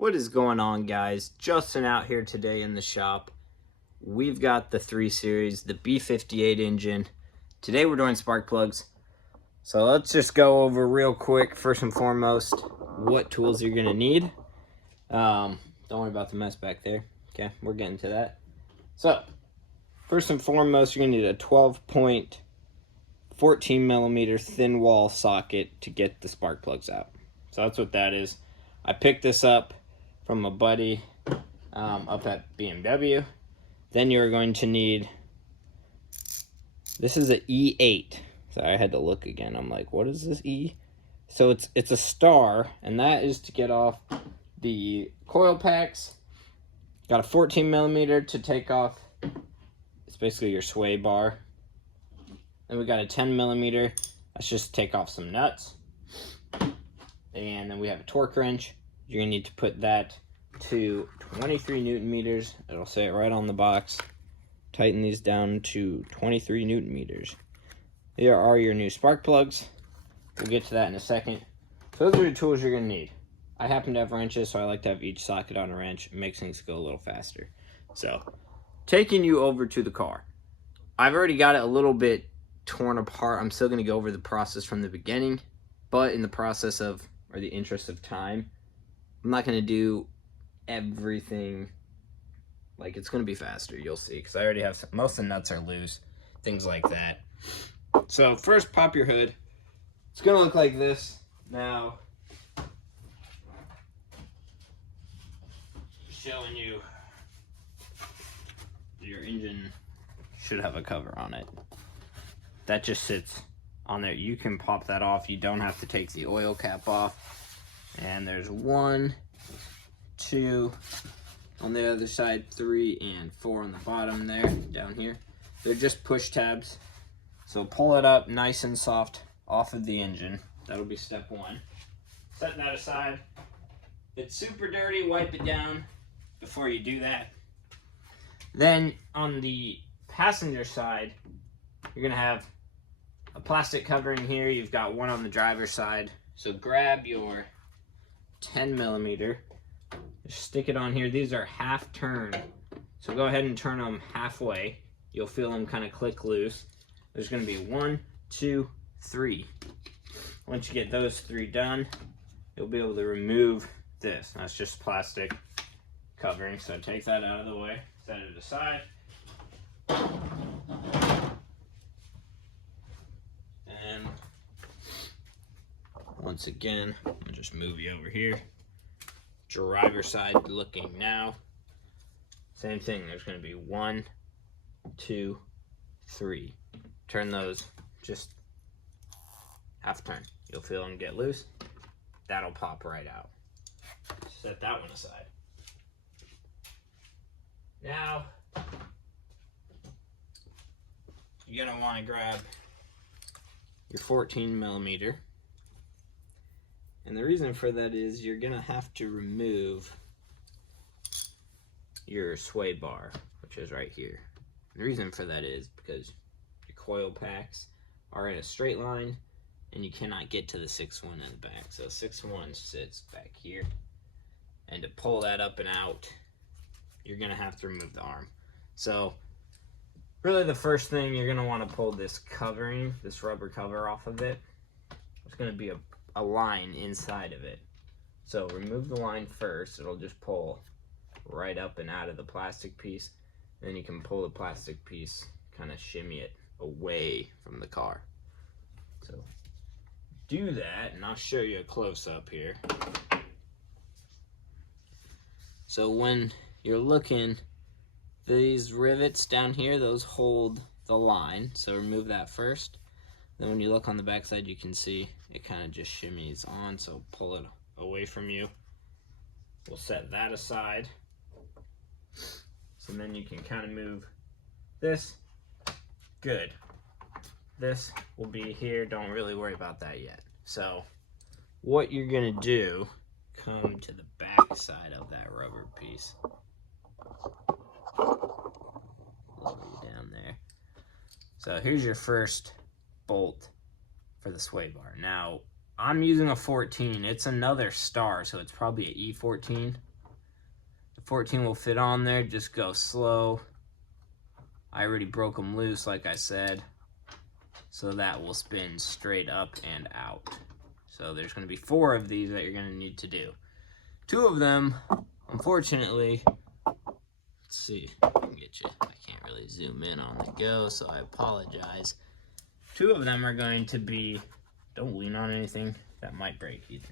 What is going on, guys? Justin out here today in the shop. We've got the 3 Series, the B58 engine. Today we're doing spark plugs. So let's just go over real quick, first and foremost, what tools you're gonna need. Don't worry about the mess back there. Okay, we're getting to that. So, first and foremost, you're gonna need a 12-point, 14mm thin wall socket to get the spark plugs out. So that's what that is. I picked this up from a buddy up at BMW. Then you're going to need, this is an E8. So I had to look again. I'm like, what is this E? So it's a star, and that is to get off the coil packs. Got a 14mm to take off. It's basically your sway bar. Then we got a 10mm. That's just to take off some nuts. And then we have a torque wrench. You're gonna need to put that to 23 Newton meters. It'll say it right on the box. Tighten these down to 23 Newton meters. Here are your new spark plugs. We'll get to that in a second. So those are the tools you're gonna need. I happen to have wrenches, so I like to have each socket on a wrench. It makes things go a little faster. So, taking you over to the car. I've already got it a little bit torn apart. I'm still gonna go over the process from the beginning, but in the process of, or the interest of time, I'm not gonna do everything. Like, it's gonna be faster, you'll see, because I already have some, most of the nuts are loose, things like that. So first, pop your hood. It's gonna look like this. Now, showing you, your engine should have a cover on it. That just sits on there. You can pop that off. You don't have to take the oil cap off. And there's 1, 2 on the other side, 3 and 4 on the bottom there, down here. They're just push tabs. So pull it up nice and soft off of the engine. That'll be step 1. Setting that aside. If it's super dirty, wipe it down before you do that. Then on the passenger side, you're gonna have a plastic covering here. You've got one on the driver's side. So grab your 10mm, just stick it on here. These are half turn, so go ahead and turn them halfway. You'll feel them kind of click loose. There's going to be 1, 2, 3. Once you get those 3 done, you'll be able to remove this. That's just plastic covering, so take that out of the way, set it aside. And once again, I'll just move you over here. Driver side looking now. Same thing, there's gonna be 1, 2, 3. Turn those just half turn. You'll feel them get loose. That'll pop right out. Set that one aside. Now, you're gonna wanna grab your 14mm. And the reason for that is you're gonna have to remove your sway bar, which is right here. The reason for that is because your coil packs are in a straight line and you cannot get to the 6-1 in the back. So 6-1 sits back here. And to pull that up and out, you're gonna have to remove the arm. So really the first thing, you're gonna wanna pull this covering, this rubber cover off of it. There's gonna be a line inside of it. So remove the line first. It'll just pull right up and out of the plastic piece. Then you can pull the plastic piece, kind of shimmy it away from the car. So do that, and I'll show you a close-up here. So when you're looking, these rivets down here, those hold the line. So remove that first. Then when you look on the back side, you can see it kind of just shimmies on, so pull it away from you. We'll set that aside. So then you can kind of move this. Good. This will be here. Don't really worry about that yet. So what you're gonna do, come to the back side of that rubber piece. Down there. So here's your first bolt for the sway bar. Now, I'm using a 14. It's another star, so it's probably an E14. The 14 will fit on there, just go slow. I already broke them loose, like I said, so that will spin straight up and out. So there's going to be 4 of these that you're going to need to do. 2 of them, unfortunately, let's see if I can get you. I can't really zoom in on the go, so I apologize. 2 of them are going to be, don't lean on anything, that might break either.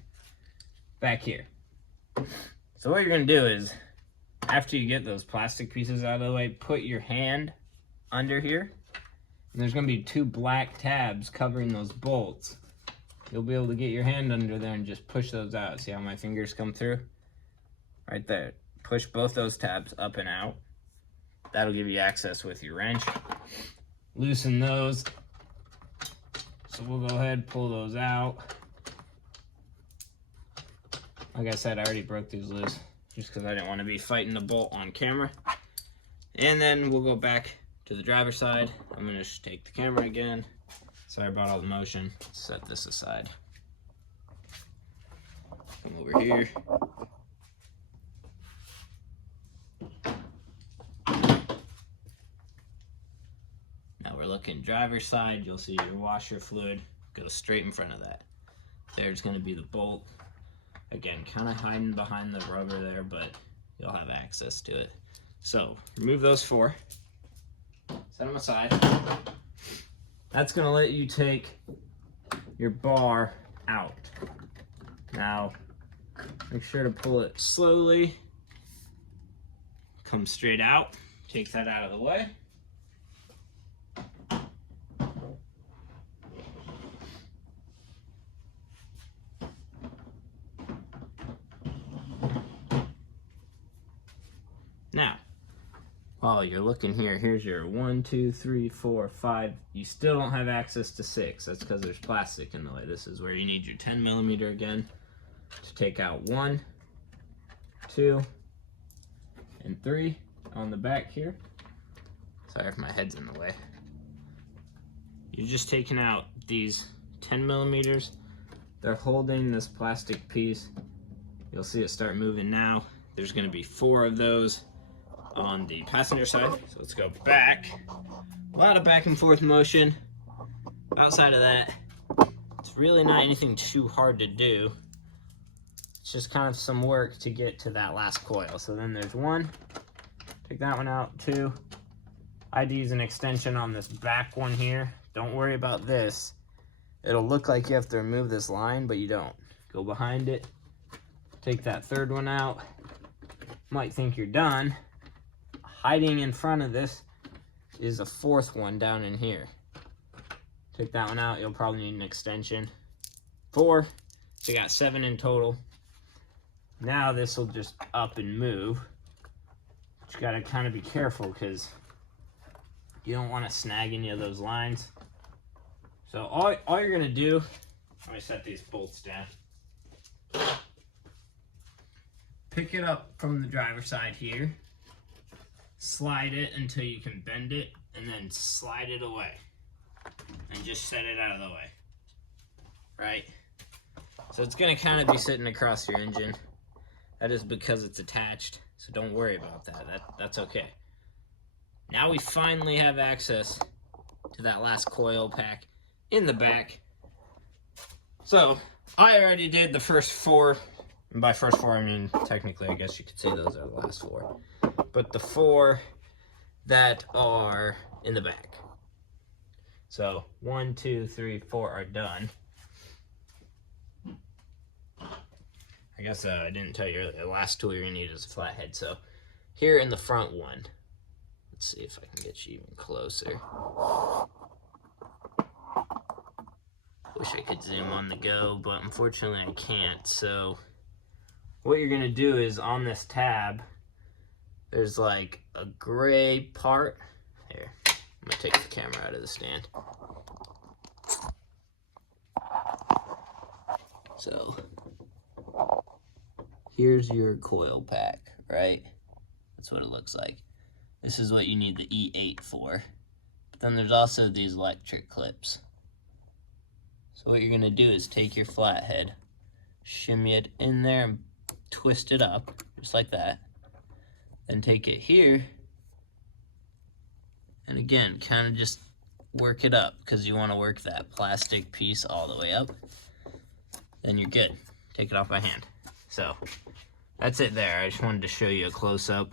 Back here. So what you're going to do is, after you get those plastic pieces out of the way, put your hand under here, and there's going to be 2 black tabs covering those bolts. You'll be able to get your hand under there and just push those out. See how my fingers come through? Right there. Push both those tabs up and out. That'll give you access with your wrench. Loosen those. So we'll go ahead and pull those out. Like I said, I already broke these loose just because I didn't want to be fighting the bolt on camera. And then we'll go back to the driver's side. I'm going to just take the camera again. Sorry about all the motion. Set this aside. Come over here. Now we're looking driver's side. You'll see your washer fluid goes straight in front of that. There's going to be the bolt. Again, kind of hiding behind the rubber there, but you'll have access to it. So remove those 4. Set them aside. That's going to let you take your bar out. Now, make sure to pull it slowly. Come straight out. Take that out of the way. Now, while you're looking here, here's your 1, 2, 3, 4, 5. You still don't have access to 6. That's because there's plastic in the way. This is where you need your 10mm again to take out 1, 2, and 3 on the back here. Sorry if my head's in the way. You're just taking out these 10mm. They're holding this plastic piece. You'll see it start moving now. There's going to be 4 of those on the passenger side. So let's go back. A lot of back and forth motion. Outside of that, it's really not anything too hard to do. It's just kind of some work to get to that last coil. So then there's 1. Take that one out. 2. I'd use an extension on this back one here. Don't worry about this. It'll look like you have to remove this line, but you don't. Go behind it. Take that 3rd one out. Might think you're done. Hiding in front of this is a 4th one down in here. Take that one out. You'll probably need an extension. 4. So you got 7 in total. Now this will just up and move. But you gotta kind of be careful because you don't want to snag any of those lines. So all you're gonna do, let me set these bolts down. Pick it up from the driver's side here. Slide it until you can bend it, and then slide it away. And just set it out of the way. Right? So it's gonna kind of be sitting across your engine. That is because it's attached, so don't worry about that. That's okay. Now we finally have access to that last coil pack in the back. So I already did the first 4. And by first 4, I mean, technically, I guess you could say those are the last 4. But the 4 that are in the back. So 1, 2, 3, 4 are done. I guess I didn't tell you earlier, the last tool you're gonna need is a flathead. So here in the front one, let's see if I can get you even closer. Wish I could zoom on the go, but unfortunately I can't. So what you're gonna do is on this tab, there's like a gray part. Here, I'm gonna take the camera out of the stand. So here's your coil pack, right? That's what it looks like. This is what you need the E8 for. But then there's also these electric clips. So what you're gonna do is take your flathead, shimmy it in there and twist it up, just like that. Then take it here, and again, kind of just work it up, because you want to work that plastic piece all the way up. Then you're good. Take it off by hand. So that's it there. I just wanted to show you a close-up.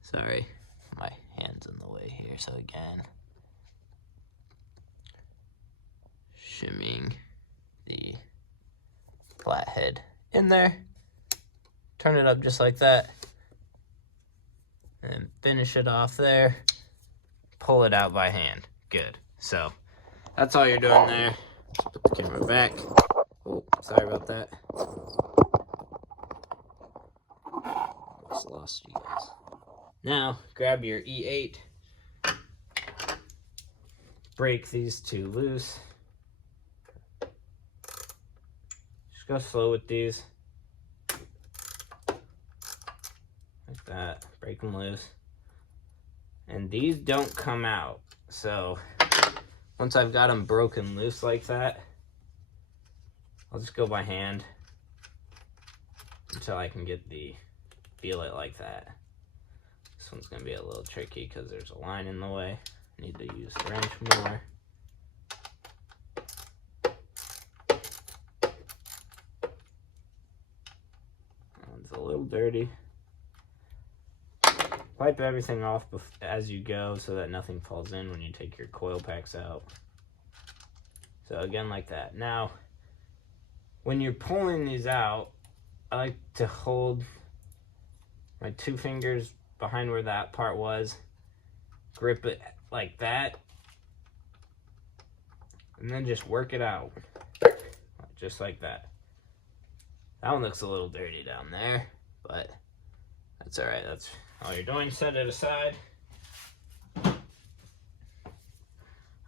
Sorry, my hand's in the way here. So again, shimmying the flathead in there. Turn it up just like that. And finish it off there. Pull it out by hand. Good. So that's all you're doing there. Let's put the camera back. Oh, sorry about that. Just lost you guys. Now, grab your E8. Break these two loose. Just go slow with these. Like that. Break them loose. And these don't come out. So, once I've got them broken loose like that, I'll just go by hand until I can get feel it like that. This one's gonna be a little tricky because there's a line in the way. I need to use the wrench more. It's a little dirty. Wipe everything off as you go so that nothing falls in when you take your coil packs out. So again, like that. Now, when you're pulling these out, I like to hold my 2 fingers behind where that part was, grip it like that, and then just work it out, just like that. That one looks a little dirty down there, but that's all right. That's all you're doing. Set it aside. I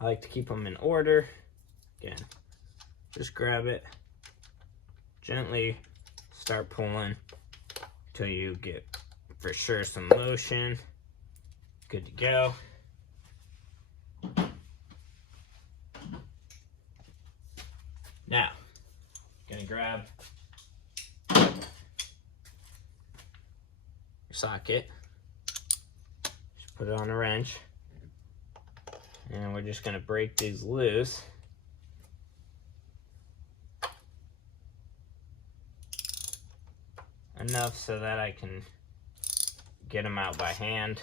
like to keep them in order. Again, just grab it, gently start pulling until you get for sure some motion. Good to go. Now, gonna grab your socket, just put it on a wrench, and we're just gonna break these loose. Enough so that I can get them out by hand.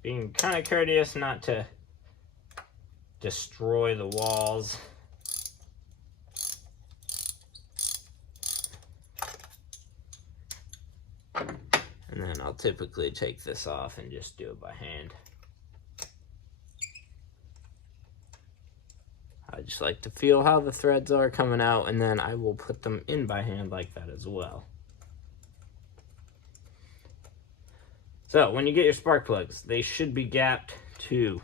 Being kind of courteous not to destroy the walls. And then I'll typically take this off and just do it by hand. I just like to feel how the threads are coming out, and then I will put them in by hand like that as well. So when you get your spark plugs, they should be gapped to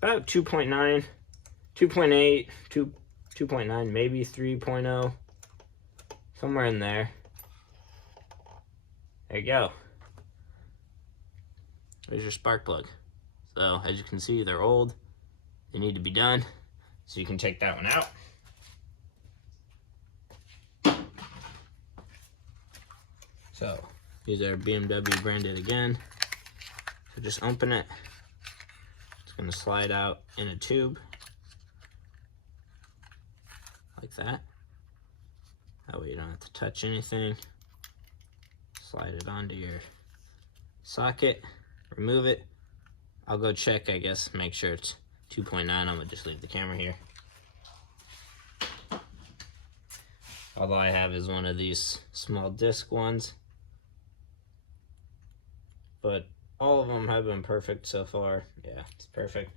about 2.9, 2.8, 2.9, maybe 3.0, somewhere in there. There you go. There's your spark plug. So as you can see, they're old. They need to be done. So you can take that one out. So these are BMW branded again. So just open it. It's gonna slide out in a tube like that. That way you don't have to touch anything. Slide it onto your socket, remove it. I'll go check, I guess, make sure it's 2.9. I'm gonna just leave the camera here. All I have is one of these small disc ones, but all of them have been perfect so far. Yeah, it's perfect.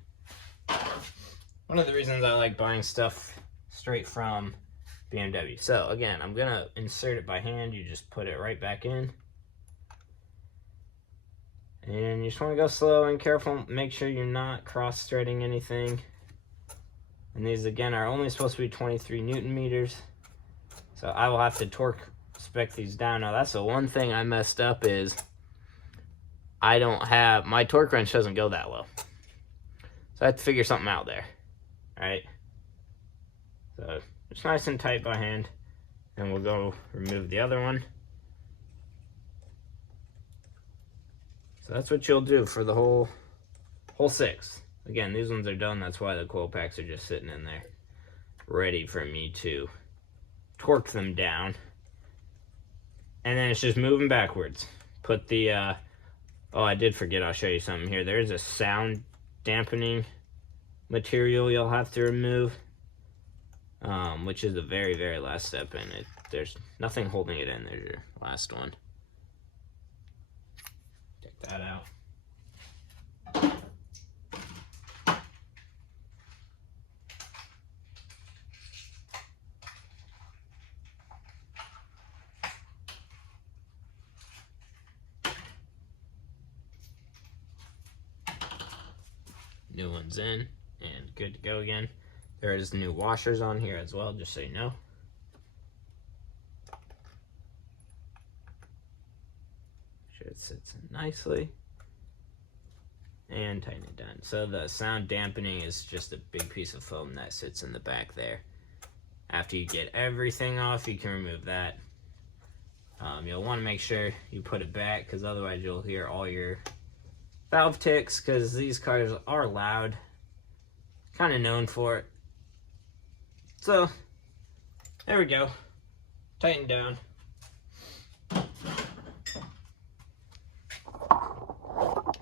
One of the reasons I like buying stuff straight from BMW. So again, I'm gonna insert it by hand. You just put it right back in. And you just want to go slow and careful. Make sure you're not cross-threading anything. And these, again, are only supposed to be 23 Newton meters. So I will have to torque spec these down. Now, that's the one thing I messed up is I don't have, my torque wrench doesn't go that low. So I have to figure something out there. All right. So just nice and tight by hand. And we'll go remove the other one. So that's what you'll do for the whole 6. Again, these ones are done. That's why the coil packs are just sitting in there, ready for me to torque them down. And then it's just moving backwards. Put the, oh, I did forget, I'll show you something here. There's a sound dampening material you'll have to remove, which is the very, very last step in it. There's nothing holding it in. There's your last one. Check that out. New one's in and good to go again. There is new washers on here as well, just so you know. Make sure it sits in nicely. And tighten it down. So the sound dampening is just a big piece of foam that sits in the back there. After you get everything off, you can remove that. You'll want to make sure you put it back, because otherwise you'll hear all your valve ticks, because these cars are loud, kind of known for it. So there we go, tighten down.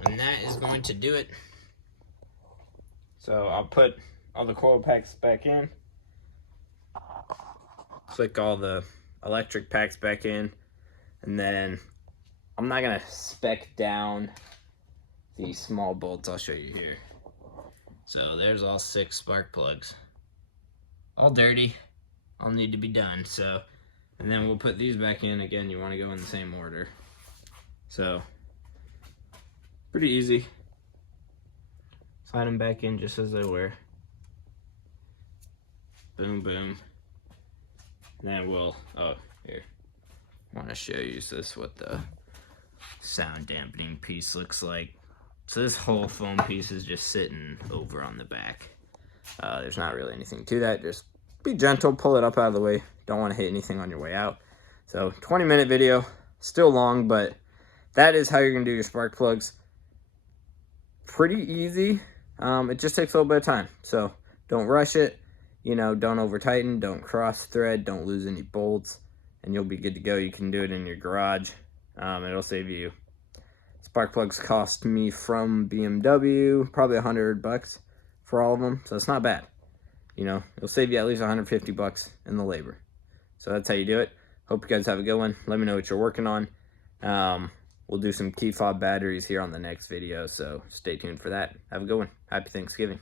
And that is going to do it. So I'll put all the coil packs back in, click all the electric packs back in, and then I'm not gonna spec down these small bolts. I'll show you here. So there's all 6 spark plugs, all dirty, all need to be done. So, and then we'll put these back in. Again, you want to go in the same order. So pretty easy. Slide them back in just as they were. Boom, boom. Then we'll, oh, here, I want to show you this, what the sound dampening piece looks like. So this whole foam piece is just sitting over on the back. There's not really anything to that. Just be gentle, pull it up out of the way. Don't want to hit anything on your way out. So 20-minute video, still long, but that is how you're gonna do your spark plugs. Pretty easy. It just takes a little bit of time. So don't rush it. You know, don't over tighten, don't cross thread, don't lose any bolts, and you'll be good to go. You can do it in your garage. It'll save you. Spark plugs cost me from BMW probably $100 for all of them, so it's not bad. You know, it'll save you at least $150 in the labor. So that's how you do it. Hope you guys have a good one. Let me know what you're working on. We'll do some key fob batteries here on the next video, so stay tuned for that. Have a good one. Happy Thanksgiving.